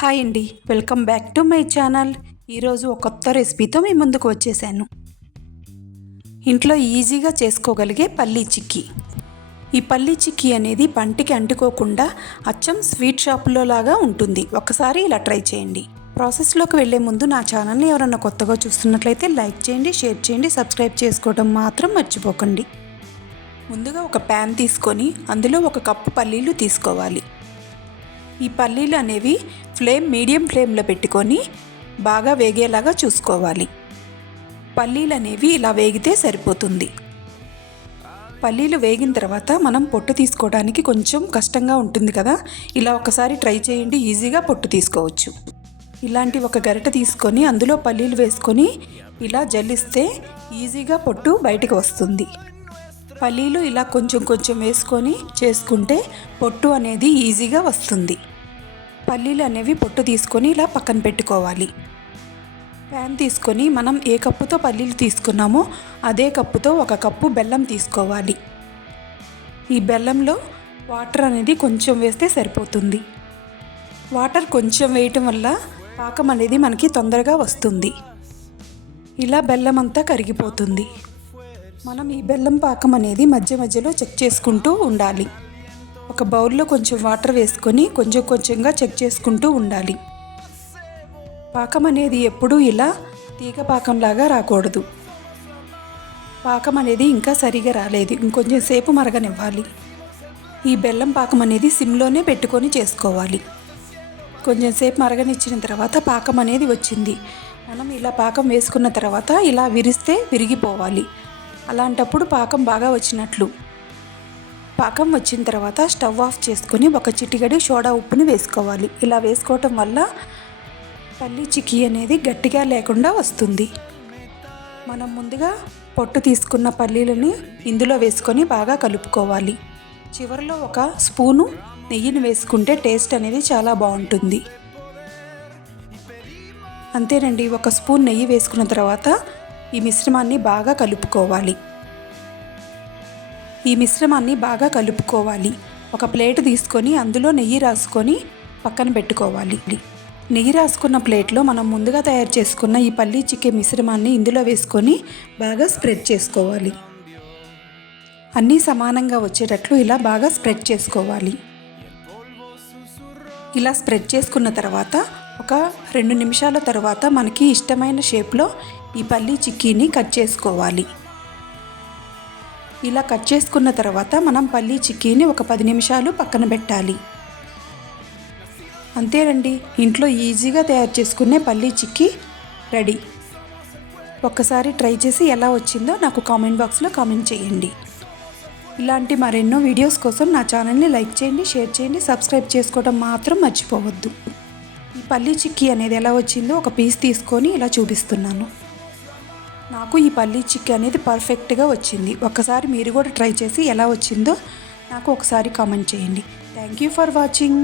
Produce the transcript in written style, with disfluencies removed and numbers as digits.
Hi అండి, welcome back to my channel. ఈరోజు ఒక కొత్త రెసిపీతో మీ ముందుకు వచ్చేసాను. ఇంట్లో ఈజీగా చేసుకోగలిగే పల్లీ చిక్కీ. ఈ పల్లీ చిక్కీ అనేది పంటికి అంటుకోకుండా అచ్చం స్వీట్ షాపులో లాగా ఉంటుంది. ఒకసారి ఇలా ట్రై చేయండి. ప్రాసెస్లోకి వెళ్ళే ముందు నా ఛానల్ని ఎవరన్నా కొత్తగా చూస్తున్నట్లయితే లైక్ చేయండి, షేర్ చేయండి, సబ్స్క్రైబ్ చేసుకోవడం మాత్రం మర్చిపోకండి. ముందుగా ఒక ప్యాన్ తీసుకొని అందులో 1 కప్పు పల్లీలు తీసుకోవాలి. ఈ పల్లీలు అనేవి మీడియం ఫ్లేమ్లో పెట్టుకొని బాగా వేగేలాగా చూసుకోవాలి. పల్లీలు అనేవి ఇలా వేగితే సరిపోతుంది. పల్లీలు వేగిన తర్వాత మనం పొట్టు తీసుకోవడానికి కొంచెం కష్టంగా ఉంటుంది కదా, ఇలా ఒకసారి ట్రై చేయండి, ఈజీగా పొట్టు తీసుకోవచ్చు. ఇలాంటి ఒక గరిటె తీసుకొని అందులో పల్లీలు వేసుకొని ఇలా జల్లిస్తే ఈజీగా పొట్టు బయటకు వస్తుంది. పల్లీలు ఇలా కొంచెం కొంచెం వేసుకొని చేసుకుంటే పొట్టు అనేది ఈజీగా వస్తుంది. పల్లీలు అనేవి పొట్టు తీసుకొని ఇలా పక్కన పెట్టుకోవాలి. ప్యాన్ తీసుకొని మనం ఏ కప్పుతో పల్లీలు తీసుకున్నామో అదే కప్పుతో 1 కప్పు బెల్లం తీసుకోవాలి. ఈ బెల్లంలో వాటర్ అనేది కొంచెం వేస్తే సరిపోతుంది. వాటర్ కొంచెం వేయటం వల్ల పాకం అనేది మనకి తొందరగా వస్తుంది. ఇలా బెల్లం అంతా కరిగిపోతుంది. మనం ఈ బెల్లం పాకం అనేది మధ్య మధ్యలో చెక్ చేసుకుంటూ ఉండాలి. ఒక బౌల్లో కొంచెం వాటర్ వేసుకొని కొంచెం కొంచెంగా చెక్ చేసుకుంటూ ఉండాలి. పాకం అనేది ఎప్పుడూ ఇలా తీగ పాకంలాగా రాకూడదు. పాకం అనేది ఇంకా సరిగా రాలేదు, ఇంకొంచెం సేపు మరగనివ్వాలి. ఈ బెల్లం పాకం అనేది సిమ్లోనే పెట్టుకొని చేసుకోవాలి. కొంచెం సేపు మరగనిచ్చిన తర్వాత పాకం అనేది వచ్చింది. మనం ఇలా పాకం వేసుకున్న తర్వాత ఇలా విరిస్తే విరిగిపోవాలి. అలాంటప్పుడు పాకం బాగా వచ్చినట్లు. పాకం వచ్చిన తర్వాత స్టవ్ ఆఫ్ చేసుకొని 1 చిటికెడు సోడా ఉప్పుని వేసుకోవాలి. ఇలా వేసుకోవటం వల్ల పల్లీ చిక్కీ అనేది గట్టిగా లేకుండా వస్తుంది. మనం ముందుగా పొట్టు తీసుకున్న పల్లీలని ఇందులో వేసుకొని బాగా కలుపుకోవాలి. చివరిలో 1 స్పూను నెయ్యిని వేసుకుంటే టేస్ట్ అనేది చాలా బాగుంటుంది. అంతేనండి, 1 స్పూన్ నెయ్యి వేసుకున్న తర్వాత ఈ మిశ్రమాన్ని బాగా కలుపుకోవాలి. ఒక ప్లేట్ తీసుకొని అందులో నెయ్యి రాసుకొని పక్కన పెట్టుకోవాలి. నెయ్యి రాసుకున్న ప్లేట్లో మనం ముందుగా తయారు చేసుకున్న ఈ పల్లీ చిక్కీ మిశ్రమాన్ని ఇందులో వేసుకొని బాగా స్ప్రెడ్ చేసుకోవాలి. అన్నీ సమానంగా వచ్చేటట్లు ఇలా బాగా స్ప్రెడ్ చేసుకోవాలి. ఇలా స్ప్రెడ్ చేసుకున్న తర్వాత ఒక 2 నిమిషాల తర్వాత మనకి ఇష్టమైన షేప్లో ఈ పల్లీ చిక్కీని కట్ చేసుకోవాలి. ఇలా కట్ చేసుకున్న తర్వాత మనం పల్లీ చిక్కీని ఒక 10 నిమిషాలు పక్కన పెట్టాలి. అంతేనండి, ఇంట్లో ఈజీగా తయారు చేసుకునే పల్లీ చిక్కీ రెడీ. ఒక్కసారి ట్రై చేసి ఎలా వచ్చిందో నాకు కామెంట్ బాక్స్లో కామెంట్ చేయండి. ఇలాంటి మరెన్నో వీడియోస్ కోసం నా ఛానల్ని లైక్ చేయండి, షేర్ చేయండి, సబ్స్క్రైబ్ చేసుకోవడం మాత్రం మర్చిపోవద్దు. ఈ పల్లీ చిక్కీ అనేది ఎలా వచ్చిందో ఒక పీస్ తీసుకొని ఇలా చూపిస్తున్నాను. నాకు ఈ పల్లీ చిక్కీ అనేది పర్ఫెక్ట్గా వచ్చింది. ఒక్కసారి మీరు కూడా ట్రై చేసి ఎలా వచ్చిందో నాకు ఒకసారి కామెంట్ చేయండి. Thank you for watching.